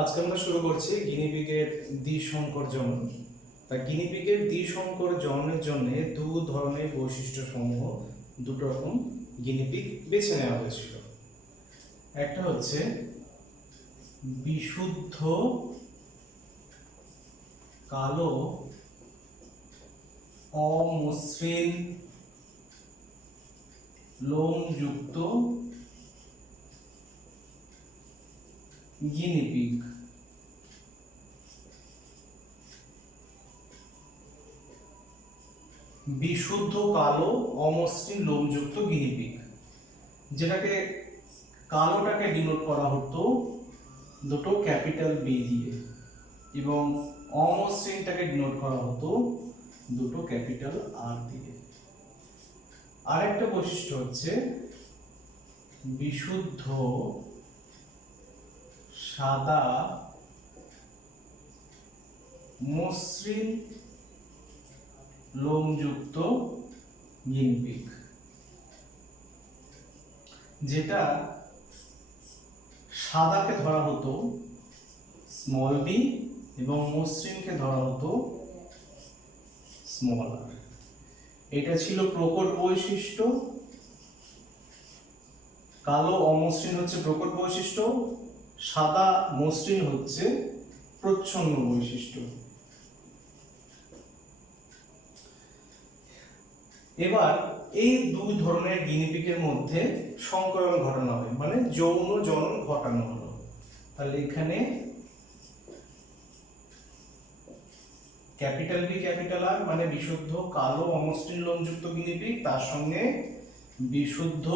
আজকে আমরা শুরু করছি গিনিপিগের দ্বিসংকর জনন। তা গিনিপিগের দ্বিসংকর জননের জন্য দু ধরনের বৈশিষ্ট্য সমূহ দুটো রকম গিনিপিগ বেছে নেওয়া হয়েছিল। একটা হচ্ছে বিশুদ্ধ কালো অমসৃণ লোমযুক্ত গিনিপিগ। বিশুদ্ধ কালো অমসৃণ লোমযুক্ত গিনিপিগ, যেটাকে কালোটাকে ডিনোট করা হতো দুটো ক্যাপিটাল বি দিয়ে এবং অমসৃণটাকে ডিনোট করা হতো দুটো ক্যাপিটাল আর দিয়ে। আরেকটা বৈশিষ্ট্য হচ্ছে বিশুদ্ধ সাদা মসৃণ লোমযুক্ত গিনিপিগ, যেটা সাদাকে ধরা হতো স্মল ডি এবং মসৃণকে ধরা হতো স্মল আর। এটা ছিল প্রকট বৈশিষ্ট্য। কালো অমসৃণ হচ্ছে প্রকট বৈশিষ্ট্য, সাদা মসৃণ হচ্ছে প্রচ্ছন্ন বৈশিষ্ট্য। এবার এই দুই ধরনের গিনিপিগের মধ্যে সংকরণ ঘটানো হবে, মানে যৌন জনন ঘটানো হলো। তাহলে এখানে ক্যাপিটাল বি ক্যাপিটাল আর মানে বিশুদ্ধ কালো অমসৃণ লোমযুক্ত গিনিপিগ, তার সঙ্গে বিশুদ্ধ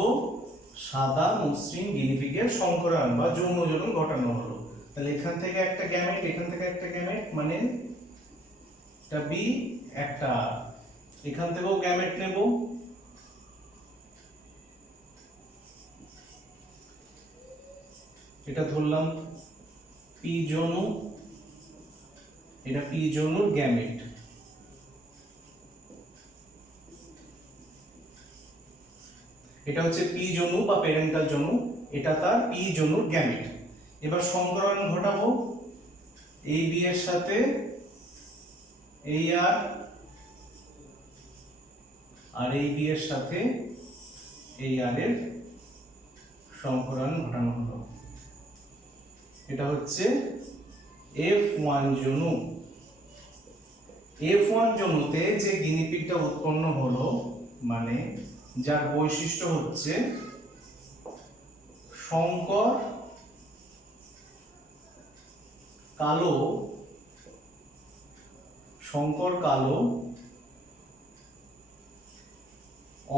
সাদা মসৃণ গিনিপিগের সংকরণ বা যৌন জনন ঘটানো হলো। তাহলে এখান থেকে একটা গ্যামেট, এখান থেকে একটা গ্যামেট, মানে এটা বি একটা আর। এখান থেকেও গ্যামেট নেব, এটা ধরলাম পি যৌনু, এটা পি যৌনুর গ্যামেট। এটা হচ্ছে পি যৌনু বা প্যারেন্টাল যৌনু, এটা তার পি যৌনুর গ্যামেট। এবার সংকরণ ঘটাবো এই বি এর সাথে এই আর এই বি এর সাথে এই আর এর সংকরণ ঘটানো হলো। এটা হচ্ছে F1 যৌনু। F1 যৌনুতে যে গিনিপিগটা উৎপন্ন হলো, মানে যার বৈশিষ্ট্য হচ্ছে সংকর কালো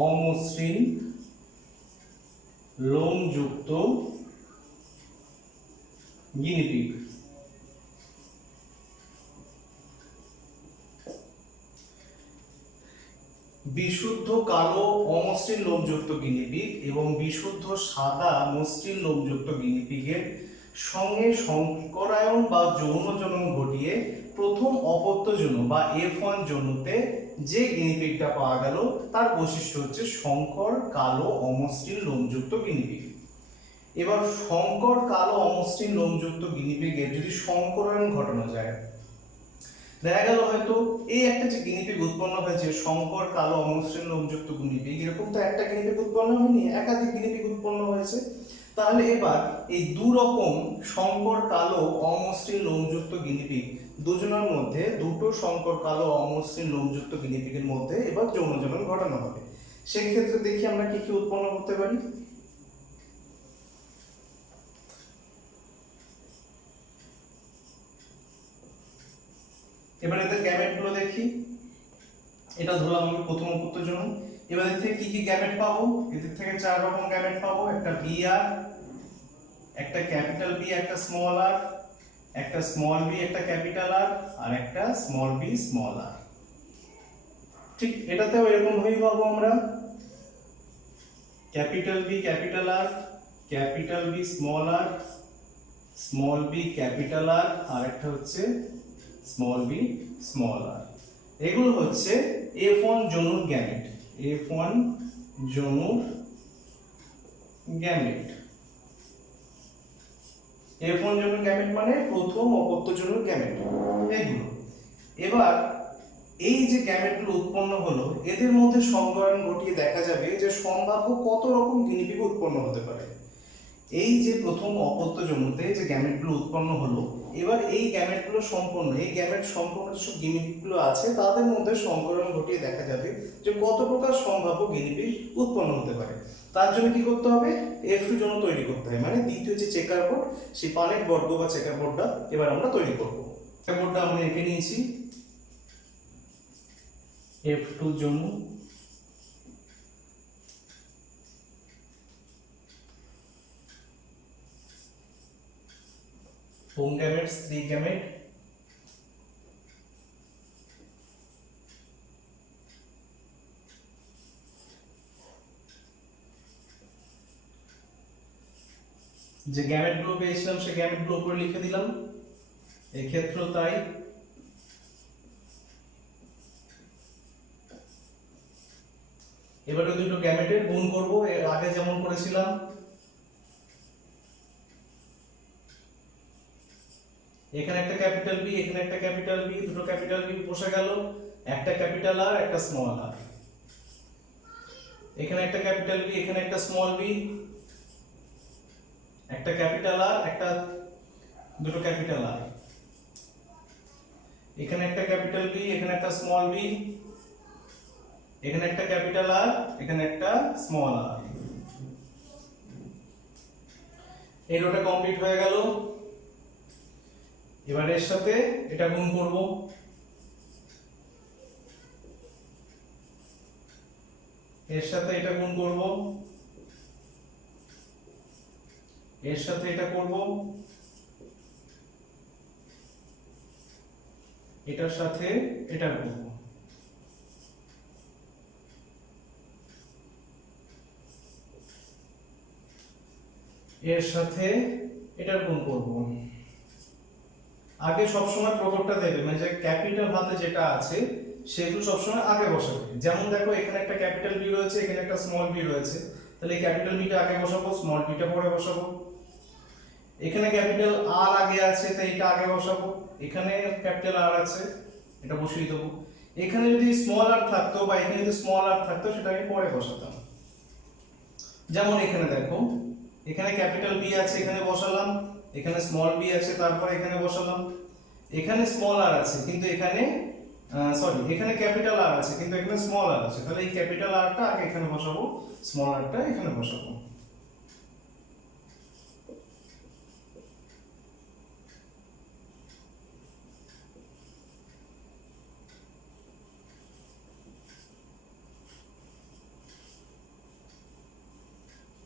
অমসৃণ লোমযুক্ত গিনিপিগ। বিশুদ্ধ কালো অমসৃণ লোমযুক্ত গিনিপিগ এবং বিশুদ্ধ সাদা মসৃণ লোমযুক্ত গিনিপিগের সঙ্গে সংকরায়ন বা যৌন জনন ঘটিয়ে প্রথম অপত্য যৌন বা F1 যৌনুতে যে গিনিপিগটা পাওয়া গেল তার বৈশিষ্ট্য হচ্ছে সংকর কালো অমসৃণ লোমযুক্ত গিনিপিগ। এবার সংকর কালো অমসৃণ লোমযুক্ত গিনিপিগের যদি সংকরায়ন ঘটানো যায়, দেখা গেল হয়তো এই একটা যে গিনিপিগ উৎপন্ন হয়েছে সংকর কালো অমসৃণ লোমযুক্ত গিনিপিগ, এরকম তো একটা গিনিপিগ উৎপন্ন হয়নি, একাধিক গিনিপিগ উৎপন্ন হয়েছে। তাহলে এবার এই দু রকম সংকর কালো অমসৃণ লোমযুক্ত গিনিপিগ দুজনের মধ্যে, দুটো সংকর কালো অমসৃণ লোমযুক্ত গিনিপিগের মধ্যে এবার যৌন জনন ঘটানো হবে। সেই ক্ষেত্রে দেখি আমরা কি কি উৎপন্ন করতে পারি। এবার এদের গ্যামেট গুলো দেখি। এটা ধরলাম আমি প্রথম অপত্য যৌন। এবার এর থেকে কি কি গ্যামেট পাবো? এদের থেকে চার রকম গ্যামেট পাবো। একটা বি আর, একটা ক্যাপিটাল বি, একটা স্মল আর, একটা স্মল বি, একটা ক্যাপিটাল আর, আর একটা স্মল বি স্মল আর। ঠিক এটাতেও এরকম ভাবেই পাবো আমরা, capital B capital R, capital B small R, small B capital R, আর একটা হচ্ছে স্মল বি স্মল আর। এগুলো হচ্ছে F1 যৌনুর gamete, F1 যৌনুর gamete. F1 জন্মের গ্যামেট মানে প্রথম অপত্যজনক গ্যামেট এইগুলো। এবার এই যে গ্যামেটগুলো উৎপন্ন হলো এদের মধ্যে সংকরণ ঘটিয়ে দেখা যাবে যে সম্ভাব্য কত রকম গিনিপিগ উৎপন্ন হতে পারে। এই যে প্রথম অপত্যজন্মতে যে গ্যামেটগুলো উৎপন্ন হলো, এবার এই গ্যামেটগুলো সম্পন্ন এই গ্যামেট সম্পন্ন যেসব গিনিপিগগুলো আছে তাদের মধ্যে সংকরণ ঘটিয়ে দেখা যাবে যে কত প্রকার সম্ভাব্য গিনিপিগ উৎপন্ন হতে পারে। তার জন্য কি করতে হবে, F2 জন্য তৈরি করতে হবে, মানে দ্বিতীয় যে চেকার বোর্ড সেই পালেট বর্গ বা চেকার বোর্ডটা এবার আমরা তৈরি করব। চেকার বোর্ডটা আমরা এঁকে নিয়েছি F2 জন্য। হোম গ্যামেট, স্ত্রী গ্যামেট, যে গ্যামেটগুলো পেয়েছিলাম সেই গ্যামেটগুলো উপরে লিখে দিলাম, এই ক্ষেত্রেও তাই। এবারে দুটো গ্যামেটের গুণ করব, এর আগে যেমন করেছিলাম। এখানে একটা ক্যাপিটাল বি, এখানে একটা ক্যাপিটাল বি, দুটো ক্যাপিটাল বি বসে গেল, একটা ক্যাপিটাল আর একটা স্মল আর। এখানে একটা ক্যাপিটাল বি, এখানে একটা স্মল বি, একটা ক্যাপিটাল আর একটা দুটো ক্যাপিটাল আর। এখানে একটা ক্যাপিটাল বি, এখানে একটা স্মল বি, এখানে একটা ক্যাপিটাল আর, এখানে একটা স্মল আর। এই রোটা কমপ্লিট হয়ে গেল। এবার এর সাথে এটা গুণ করব, এর সাথে এটা গুণ করব, এর সাথে এটা করব, এটার সাথে এটা করব। এর সাথে এটার গুণ করব। আগে সবসময় প্রকটটা দেবে, মানে যে ক্যাপিটাল হাতে যেটা আছে সেগুলো সবসময় আগে বসাবে। যেমন দেখো এখানে একটা ক্যাপিটাল বি রয়েছে, এখানে একটা স্মল বি রয়েছে, তাহলে এই ক্যাপিটাল বিটা আগে বসাবো, স্মল বিটা পরে বসাবো। এখানে ক্যাপিটাল আর আগে আছে তাই এটা আগে বসাবো, এখানে ক্যাপিটাল আর আছে এটা বসিয়ে দেবো। এখানে যদি স্মল আর থাকতো বা এখানে যদি স্মল আর থাকতো সেটা আমি পরে বসাতাম। যেমন এখানে দেখো এখানে ক্যাপিটাল বি আছে এখানে বসালাম, এখানে স্মল বি আছে তারপর এখানে বসালাম। এখানে স্মল আর আছে কিন্তু এখানে এখানে ক্যাপিটাল আর আছে কিন্তু এখানে স্মল আর আছে, তাহলে এই ক্যাপিটাল আরটা আগে এখানে বসাবো, স্মল আরটা এখানে বসাবো।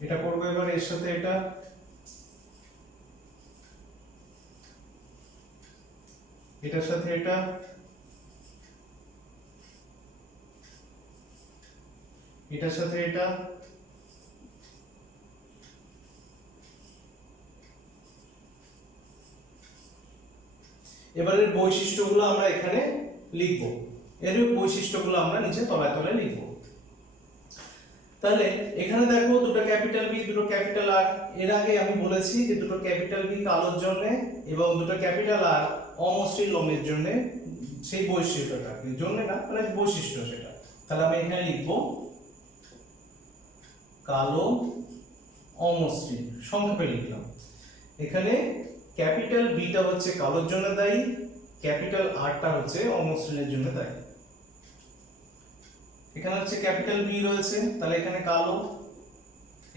এটা করবো এবার এর সাথে এটা, এটার সাথে এটা, এটার সাথে এটা, এবারের বৈশিষ্ট্যগুলো আমরা এখানে লিখব, এর বৈশিষ্ট্যগুলো আমরা নিচে তলায় তলায় লিখব। তাহলে এখানে দেখো দুটো ক্যাপিটাল বি দুটো ক্যাপিটাল আর। এর আগে আমি বলেছি যে দুটো ক্যাপিটাল বি কালোর জন্য এবং দুটো ক্যাপিটাল আর অমসৃণ লোমের জন্য, সেই বৈশিষ্ট্যটা জন্য না মানে বৈশিষ্ট্য সেটা। তাহলে আমি এখানে লিখব কালো অমসৃণ, সংক্ষেপে লিখলাম। এখানে ক্যাপিটাল বিটা হচ্ছে কালোর জন্য দায়ী, ক্যাপিটাল আরটা হচ্ছে অমসৃণের জন্য দায়ী। এখানে হচ্ছে ক্যাপিটাল বি রয়েছে তাহলে এখানে কালো,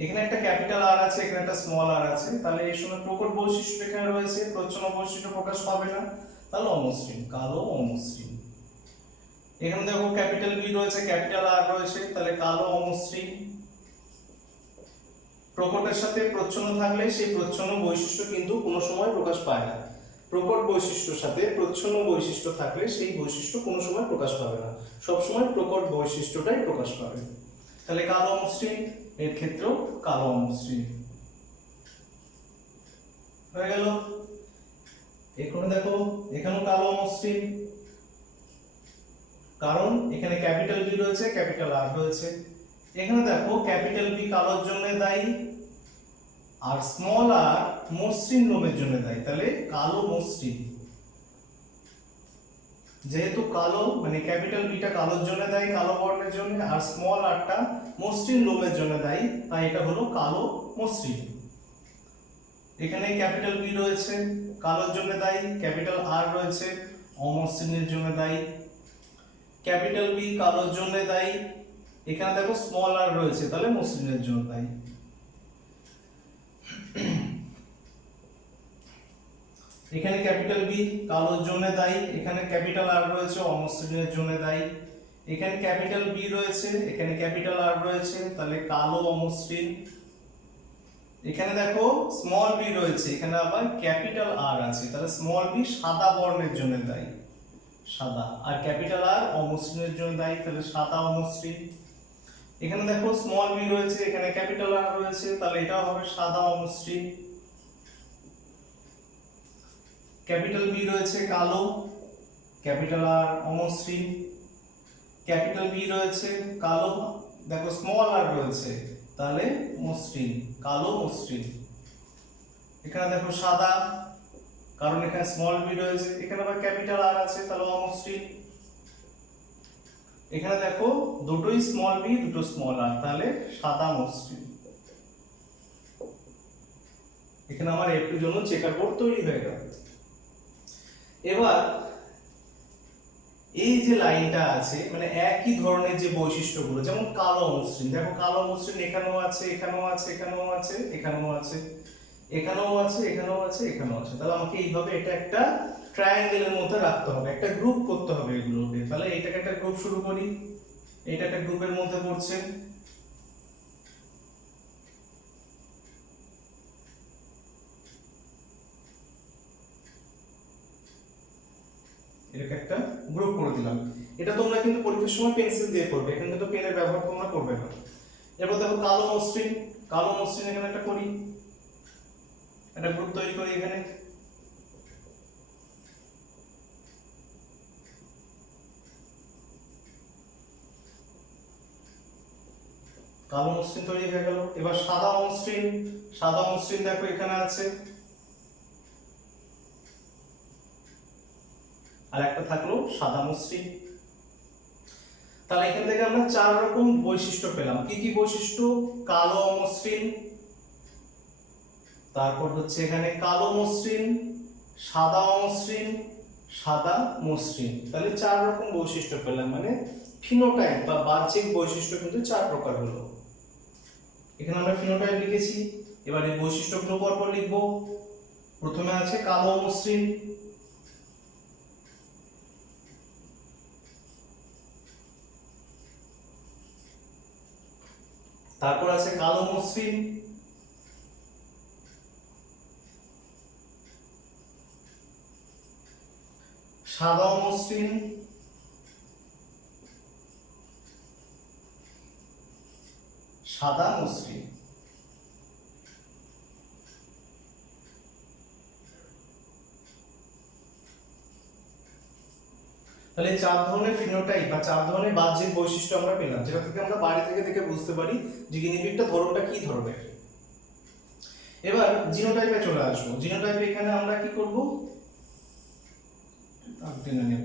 এখানে একটা ক্যাপিটাল আর আছে এখানে একটা স্মল আর আছে, তাহলে এই সময় প্রকট বৈশিষ্ট্য এখানে রয়েছে, প্রচ্ছন্ন বৈশিষ্ট্য প্রকাশ পাবে না, তাহলে অমসৃণ, কালো অমসৃণ। এখানে দেখো ক্যাপিটাল বি রয়েছে ক্যাপিটাল আর রয়েছে তাহলে কালো অমসৃণ। প্রকটের সাথে প্রচ্ছন্ন থাকলে সেই প্রচ্ছন্ন বৈশিষ্ট্য কিন্তু কোনো সময় প্রকাশ পায় না। প্রকট বৈশিষ্ট্যের সাথে প্রচ্ছন্ন বৈশিষ্ট্য থাকলে সেই বৈশিষ্ট্য কোনো সময় প্রকাশ পাবে না, সব সময় প্রকট বৈশিষ্ট্যটাই প্রকাশ পাবে। তাহলে কালো অমসৃণ, এর ক্ষেত্রেও কালো অমসৃণ হয়ে গেল। এখানে দেখো এখানেও কালো অমসৃণ, কারণ এখানে ক্যাপিটাল বি রয়েছে ক্যাপিটাল আর রয়েছে। এখানে দেখো ক্যাপিটাল বি কালোর জন্য দায়ী আর স্মল আর মসৃণ লোমের জন্য দায়ী, তাহলে কালো মসৃণ। যেহেতু কালো মানে ক্যাপিটাল বিটা কালোর জন্য দায়ী, কালো বর্ণের জন্য, আর স্মল আরটা মসৃণ লোমের জন্য দায়ী, তাই এটা হলো কালো মসৃণ। এখানে ক্যাপিটাল বি রয়েছে কালোর জন্য দায়ী, ক্যাপিটাল আর রয়েছে অমসৃণের জন্য দায়ী। ক্যাপিটাল বি কালোর জন্য দায়ী, এখানে দেখো স্মল আর রয়েছে, তাহলে মসৃণের জন্য দায়ী। এখানে ক্যাপিটাল বি কালোর জন্য দায়ী, এখানে ক্যাপিটাল আর রয়েছে অমসৃণের জন্য দায়ী। এখানে ক্যাপিটাল বি রয়েছে, এখানে ক্যাপিটাল আর রয়েছে, তাহলে কালো অমসৃণ। এখানে দেখো স্মল বি রয়েছে, এখানে আবার ক্যাপিটাল আর আছে, তাহলে স্মল বি সাদা বর্ণের জন্য দায়ী, সাদা, আর ক্যাপিটাল আর অমসৃণের জন্য দায়ী, তাহলে সাদা অমসৃণ। এখানে দেখো স্মল বি রয়েছে, এখানে ক্যাপিটাল আর রয়েছে, তাহলে এটাও হবে সাদা অমসৃণ। ক্যাপিটাল বি রয়েছে কালো, ক্যাপিটাল আর অমসৃণ। ক্যাপিটাল বি রয়েছে কালো, দেখো স্মল আর রয়েছে, তাহলে মসৃণ, কালো মসৃণ। এখানে দেখো সাদা, কারণ এখানে স্মল বি রয়েছে, এখানে আবার ক্যাপিটাল আর আছে, তাহলে অমসৃণ। এখানে দেখো দুটোই স্মল বি, দুটো স্মল আর, তাহলে সাদা মসৃণ। এখানে আমার একটু জন্য চেকার বোর্ড তৈরি হয়ে গেল। এবার এই যে লাইনটা আছে মানে একই ধরনের যে বৈশিষ্ট্যগুলো, যেমন কালো মসৃণ, দেখো কালো মসৃণ এখানেও আছে, এখানেও আছে, এখানেও আছে, এখানেও আছে, এখানেও আছে, এখানেও আছে, এখানেও আছে, তাহলে আমাকে এইভাবে এটা একটা ট্রায়াঙ্গেলের মধ্যে রাখতে হবে, একটা গ্রুপ করতে হবে এগুলোকে। তাহলে এটাকে একটা গ্রুপ শুরু করি, এটা একটা গ্রুপের মধ্যে পড়ছে। এটাকে একটা গ্রুপ করে দিলাম। এটা তোমরা কিন্তু পরীক্ষার সময় পেন্সিল দিয়ে করবে, এখানে কিন্তু পেনের ব্যবহার তোমরা করবে না। এরপর দেখো কালো মসৃণ, কালো মসৃণ এখানে একটা করি, একটা গ্রুপ তৈরি করি এখানে। কালো মসৃণ তৈরি হয়ে গেল। এবার সাদা মসৃণ, সাদা মসৃণ দেখো এখানে আছে, আর একটা থাকলো সাদা মসৃণ। তাহলে এখান থেকে আমরা চার রকম বৈশিষ্ট্য পেলাম। কি কি বৈশিষ্ট্য? কালো মসৃণ, তারপর হচ্ছে এখানে কালো মসৃণ, সাদা মসৃণ, সাদা মসৃণ। তাহলে চার রকম বৈশিষ্ট্য পেলাম, মানে ফিনোটাইপ বা বাহ্যিক বৈশিষ্ট্য কিন্তু চার প্রকার হলো। এখানে আমরা ফিনোটাইপ লিখেছি, এবার এই বৈশিষ্ট্যগুলো পরপর লিখব। প্রথমে আছে কালো মসৃণ, তারপর আছে কালো মসৃণ, সাদা মসৃণ, সাদা মসৃণ। তাহলে চার ধরনের ফিনোটাইপ বা চার ধরনের বাহ্যিক বৈশিষ্ট্য আমরা পেলাম, যেটা থেকে আমরা বাড়ি থেকে দেখে বুঝতে পারি যে গিনিপিগটা ধরনটা কি ধরনের। এবার জিনোটাইপে চলে আসবো। জিনোটাইপে এখানে আমরা কি করব, টেনে নেব।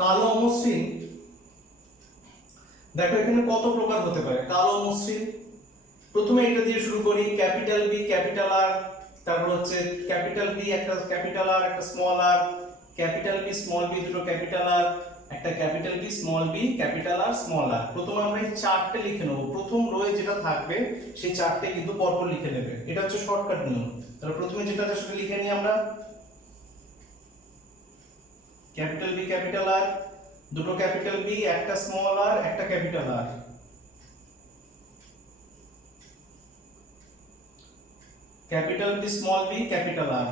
কালো মসৃণ, দেখো এখানে কত প্রকার হতে পারে কালো মসৃণ। প্রথমে এটা দিয়ে শুরু করি, ক্যাপিটাল বি ক্যাপিটাল আর, তারপর হচ্ছে ক্যাপিটাল বি একটা ক্যাপিটাল আর একটা small R, capital B small B দুটো ক্যাপিটাল আর, একটা capital B small B capital R small R. প্রথমে আমরা এই চারটে লিখে নেব, প্রথম রোয়ে যেটা থাকবে সেই চারটে কিন্তু পরপর লিখে নেবে, এটা হচ্ছে শর্টকাট নিয়ম। তাহলে প্রথমে যেটা আছে সেটা লিখে নিই আমরা, ক্যাপিটাল বি ক্যাপিটাল আর, দুটো ক্যাপিটাল বি একটা স্মল আর একটা capital R, capital B small B capital R,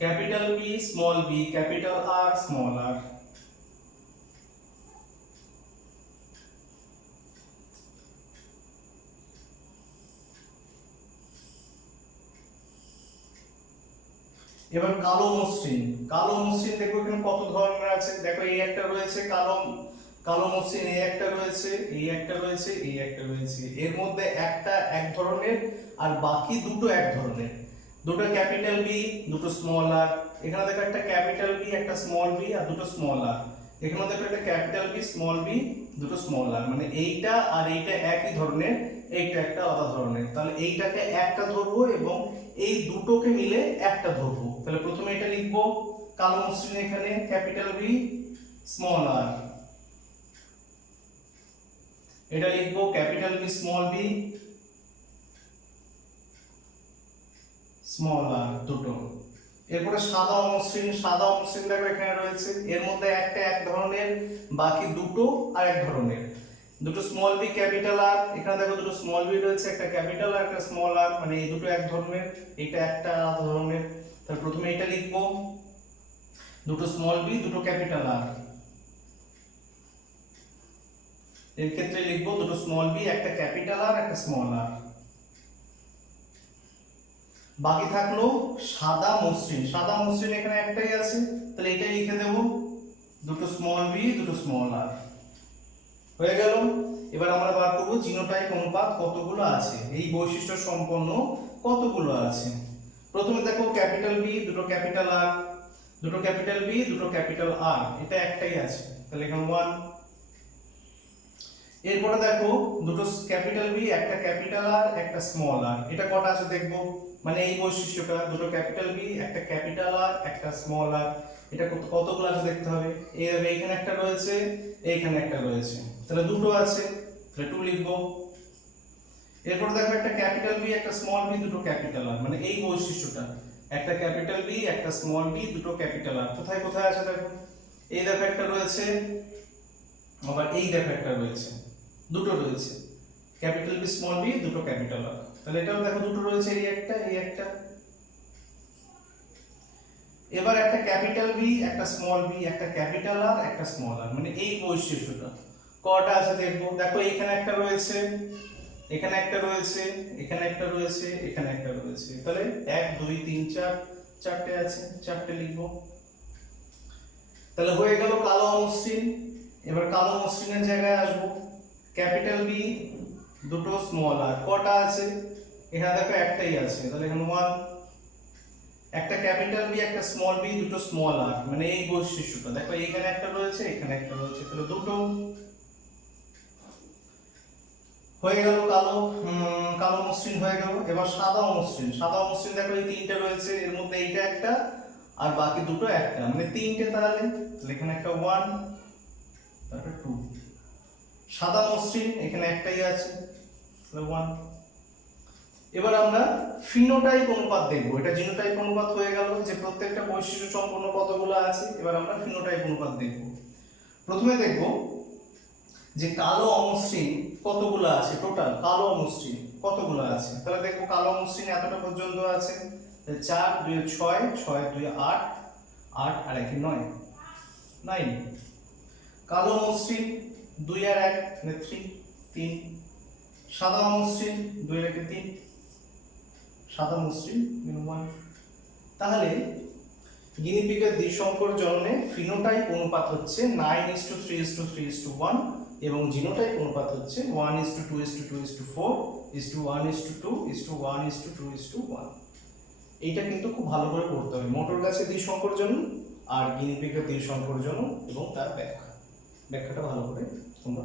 capital B small B capital R small R. এবার কালো মসৃণ, কালো মসৃণ দেখো এখানে কত ধরনের আছে, দেখো এই একটা রয়েছে কালো কালো মসৃণ, এই একটা রয়েছে, এই একটা রয়েছে, এই একটা রয়েছে। এর মধ্যে একটা এক ধরনের আর বাকি দুটো এক ধরনের, দুটো ক্যাপিটাল বি দুটো স্মল আর। এখানে দেখো একটা ক্যাপিটাল বি একটা স্মল বি আর দুটো স্মল আর। এখানে দেখো একটা ক্যাপিটাল বি স্মল বি দুটো স্মল আর, মানে এইটা আর এইটা একই ধরনের, এইটা একটা আলাদা ধরনের। তাহলে এইটাকে একটা ধরবো এবং এই দুটোকে মিলে একটা ধরবো। তাহলে প্রথমে এটা লিখবো কালো মসৃণ, এখানে ক্যাপিটাল বি স্মল আর, এটা লিখবো capital B small B small R দুটো। এরপরে সাদা অমসৃণ, সাদা অমসৃণ দেখো এখানে রয়েছে, এর মধ্যে একটা এক ধরনের বাকি দুটো আর এক ধরনের, দুটো স্মল বি ক্যাপিটাল আর। এখানে দেখো দুটো স্মল বি রয়েছে, একটা ক্যাপিটাল আর একটা স্মল আর, মানে এই দুটো এক ধরনের, এটা একটা আলাদা ধরনের। তাহলে প্রথমে এটা লিখবো দুটো স্মল বি দুটো ক্যাপিটাল আর, এর ক্ষেত্রে লিখবো দুটো স্মল বি একটা ক্যাপিটাল আর একটা স্মল আর। বাকি থাকলো সাদা মসৃণ, সাদা মসৃণ এখানে একটাই আছে, তাহলে এটাই লিখে দেব দুটো স্মল বি দুটো স্মল আর। হয়ে গেল। এবার আমরা বার করব জিনোটাইপ অনুপাত কতগুলো আছে, এই বৈশিষ্ট্য সম্পন্ন কতগুলো আছে। প্রথমে দেখো ক্যাপিটাল বি দুটো ক্যাপিটাল আর, দুটো ক্যাপিটাল বি দুটো ক্যাপিটাল আর, এটা একটাই আছে, তাহলে এখানে 1। এরপরে দেখো দুটো ক্যাপিটাল বি একটা ক্যাপিটাল আর একটা স্মল আর, এটা কটা আছে দেখবো, মানে এই বৈশিষ্ট্যটা দুটো ক্যাপিটাল বি একটা ক্যাপিটাল আর একটা স্মল আর, এটা কতগুলো আছে দেখতে হবে। এইখানে একটা রয়েছে, এইখানে একটা রয়েছে, তাহলে দুটো আছে, তাহলে 2 লিখবো। এরপর দেখো একটা ক্যাপিটাল বি একটা স্মল বি দুটো ক্যাপিটাল আর, মানে এই বৈশিষ্ট্যটা একটা ক্যাপিটাল বি একটা স্মল বি দুটো ক্যাপিটাল আর, কোথায় কোথায় আছে দেখো, এই দেখো একটা রয়েছে, আবার এই দেখো একটা রয়েছে, দুটো রয়েছে ক্যাপিটাল বি স্মল বি দুটো ক্যাপিটাল আর, তাহলে এটাও দেখো দুটো রয়েছে, এই একটা এই একটা। এবার একটা ক্যাপিটাল বি একটা স্মল বি একটা ক্যাপিটাল আর একটা স্মল আর, মানে এই বৈশিষ্ট্যটা কটা আছে দেখবো। দেখো এখানে একটা রয়েছে, এখানে একটা রয়েছে, এখানে একটা রয়েছে, এখানে একটা রয়েছে, তাহলে 1 2 3 4 চারটে আছে, চারটে লিখবো। তাহলে হয়ে গেল কালো অমসৃণ। এবার কালো মসৃণের জায়গায় আসবো, ক্যাপিটাল বি দুটো স্মল আর, কটা আছে, এখানে দেখো একটাই আছে, তাহলে এখানে 1। একটা ক্যাপিটাল বি একটা স্মল বি দুটো স্মল আর, মানে এই বৈশিষ্ট্যটা দেখো এখানে একটা রয়েছে এখানে একটা রয়েছে, তাহলে দুটো। হয়ে গেল কালো কালো মসৃণ হয়ে গেল। এবার সাদা অমসৃণ, সাদা অমসৃণ দেখো এই তিনটে রয়েছে, এর মধ্যে এইটা একটা আর বাকি দুটো একটা, মানে তিনটে, তাহলে এখানে একটা 1 তারপর 2। সাদা মসৃণ এখানে একটাই আছে, তাহলে 1। এবার আমরা ফিনোটাইপ অনুপাত দেখব, এটা জিনোটাইপ অনুপাত হয়ে গেল যে প্রত্যেকটা বৈশিষ্ট্য সম্পন্ন কতগুলো আছে। এবার আমরা ফিনোটাইপ অনুপাত দেখব। প্রথমে দেখব যে কালো অমসৃণ কতগুলো আছে, টোটাল কালো অমসৃণ কতগুলো আছে, তাহলে দেখব কালো অমসৃণ এতটা পর্যন্ত আছে, 4 2 6 6 2 8 8 আর 1 9 9। কালো মসৃণ 2 আর 1 মানে 3 3। সাদা মসৃণ 2 আর 1 3, সাদা মসৃণ 1। তাহলে গিনিপিগের দ্বিসংকর জননে ফিনোটাইপ অনুপাত হচ্ছে 9:3:3:1 এবং জিনোটাইপ অনুপাত হচ্ছে 1:2:2:4:1:2:1:2:1। এইটা কিন্তু খুব ভালো করে পড়তে হবে, মোটর গাছের দ্বিসংকর জনন আর গিনিপিগের দ্বিসংকর জনন এবং তার ব্যাখ্যাটা ভালো করে তোমরা